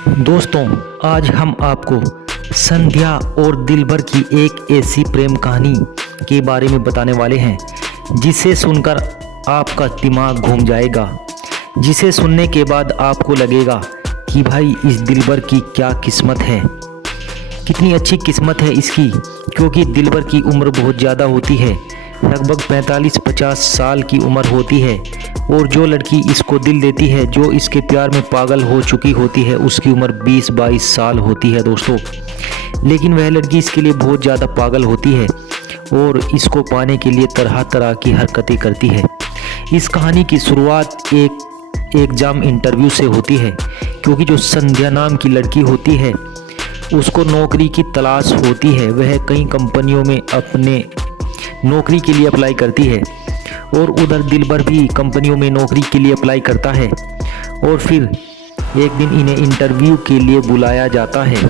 दोस्तों, आज हम आपको संध्या और दिलबर की एक ऐसी प्रेम कहानी के बारे में बताने वाले हैं जिसे सुनकर आपका दिमाग घूम जाएगा। जिसे सुनने के बाद आपको लगेगा कि भाई इस दिलबर की क्या किस्मत है, कितनी अच्छी किस्मत है इसकी, क्योंकि दिलबर की उम्र बहुत ज़्यादा होती है, लगभग 45-50 साल की उम्र होती है। और जो लड़की इसको दिल देती है, जो इसके प्यार में पागल हो चुकी होती है, उसकी उम्र 20-22 साल होती है दोस्तों। लेकिन वह लड़की इसके लिए बहुत ज़्यादा पागल होती है और इसको पाने के लिए तरह तरह की हरकतें करती है। इस कहानी की शुरुआत एक एग्ज़ाम इंटरव्यू से होती है, क्योंकि जो संध्या नाम की लड़की होती है उसको नौकरी की तलाश होती है। वह कई कंपनियों में अपने नौकरी के लिए अप्लाई करती है और उधर दिलबर भी कंपनियों में नौकरी के लिए अप्लाई करता है। और फिर एक दिन इन्हें इंटरव्यू के लिए बुलाया जाता है,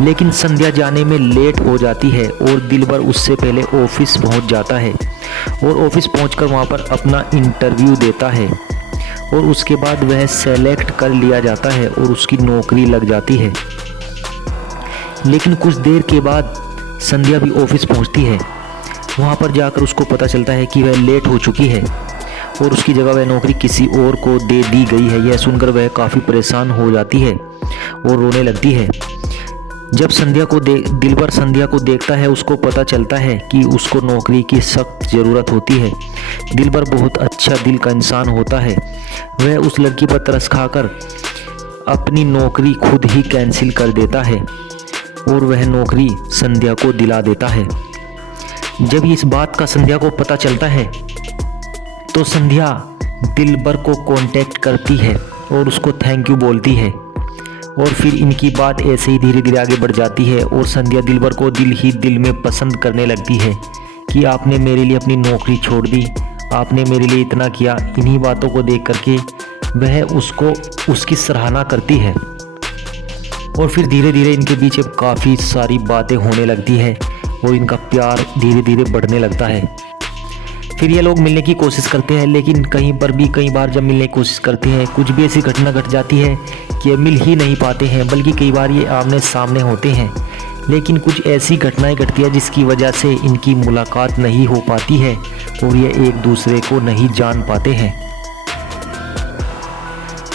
लेकिन संध्या जाने में लेट हो जाती है और दिलबर उससे पहले ऑफिस पहुंच जाता है और ऑफिस पहुंचकर वहां पर अपना इंटरव्यू देता है और उसके बाद वह सेलेक्ट कर लिया जाता है और उसकी नौकरी लग जाती है। लेकिन कुछ देर के बाद संध्या भी ऑफिस पहुंचती है। वहां पर जाकर उसको पता चलता है कि वह लेट हो चुकी है और उसकी जगह वह नौकरी किसी और को दे दी गई है। यह सुनकर वह काफ़ी परेशान हो जाती है और रोने लगती है। जब दिलबर संध्या को देखता है, उसको पता चलता है कि उसको नौकरी की सख्त ज़रूरत होती है। दिलबर बहुत अच्छा दिल का इंसान होता है। वह उस लड़की पर तरस खाकर अपनी नौकरी खुद ही कैंसिल कर देता है और वह नौकरी संध्या को दिला देता है। जब इस बात का संध्या को पता चलता है तो संध्या दिलबर को कांटेक्ट करती है और उसको थैंक यू बोलती है। और फिर इनकी बात ऐसे ही धीरे धीरे आगे बढ़ जाती है और संध्या दिलबर को दिल ही दिल में पसंद करने लगती है कि आपने मेरे लिए अपनी नौकरी छोड़ दी, आपने मेरे लिए इतना किया। इन्हीं बातों को देख करके वह उसको उसकी सराहना करती है और फिर धीरे धीरे इनके बीच काफ़ी सारी बातें होने लगती है और इनका प्यार धीरे धीरे बढ़ने लगता है। फिर ये लोग मिलने की कोशिश करते हैं, लेकिन कहीं पर भी कई बार जब मिलने की कोशिश करते हैं, कुछ भी ऐसी घटना घट जाती है कि ये मिल ही नहीं पाते हैं, बल्कि कई बार ये आमने सामने होते हैं। लेकिन कुछ ऐसी घटनाएं घटती है जिसकी वजह से इनकी मुलाकात नहीं हो पाती है और ये एक दूसरे को नहीं जान पाते हैं।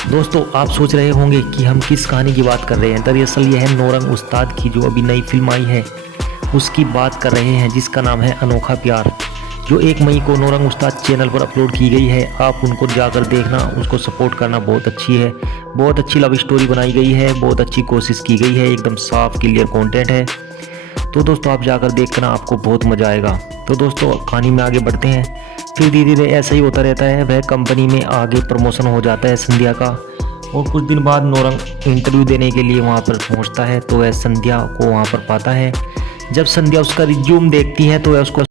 दोस्तों, आप सोच रहे होंगे कि हम किस कहानी की बात कर रहे हैं। दरअसल यह है नौरंग उस्ताद की, जो अभी नई फिल्म आई है उसकी बात कर रहे हैं, जिसका नाम है अनोखा प्यार, जो 1 मई को नौरंग उस्ताद चैनल पर अपलोड की गई है। आप उनको जाकर देखना, उसको सपोर्ट करना। बहुत अच्छी है, बहुत अच्छी लव स्टोरी बनाई गई है, बहुत अच्छी कोशिश की गई है, एकदम साफ क्लियर कंटेंट है। तो दोस्तों आप जाकर देखना, आपको बहुत मज़ा आएगा। तो दोस्तों कहानी में आगे बढ़ते हैं। फिर धीरे धीरे ऐसा ही होता रहता है, वह कंपनी में आगे प्रमोशन हो जाता है संध्या का। और कुछ दिन बाद नौरंग इंटरव्यू देने के लिए वहाँ पर पहुँचता है तो वह संध्या को वहाँ पर पाता है। जब संध्या उसका रिज्यूम देखती है तो वह उसको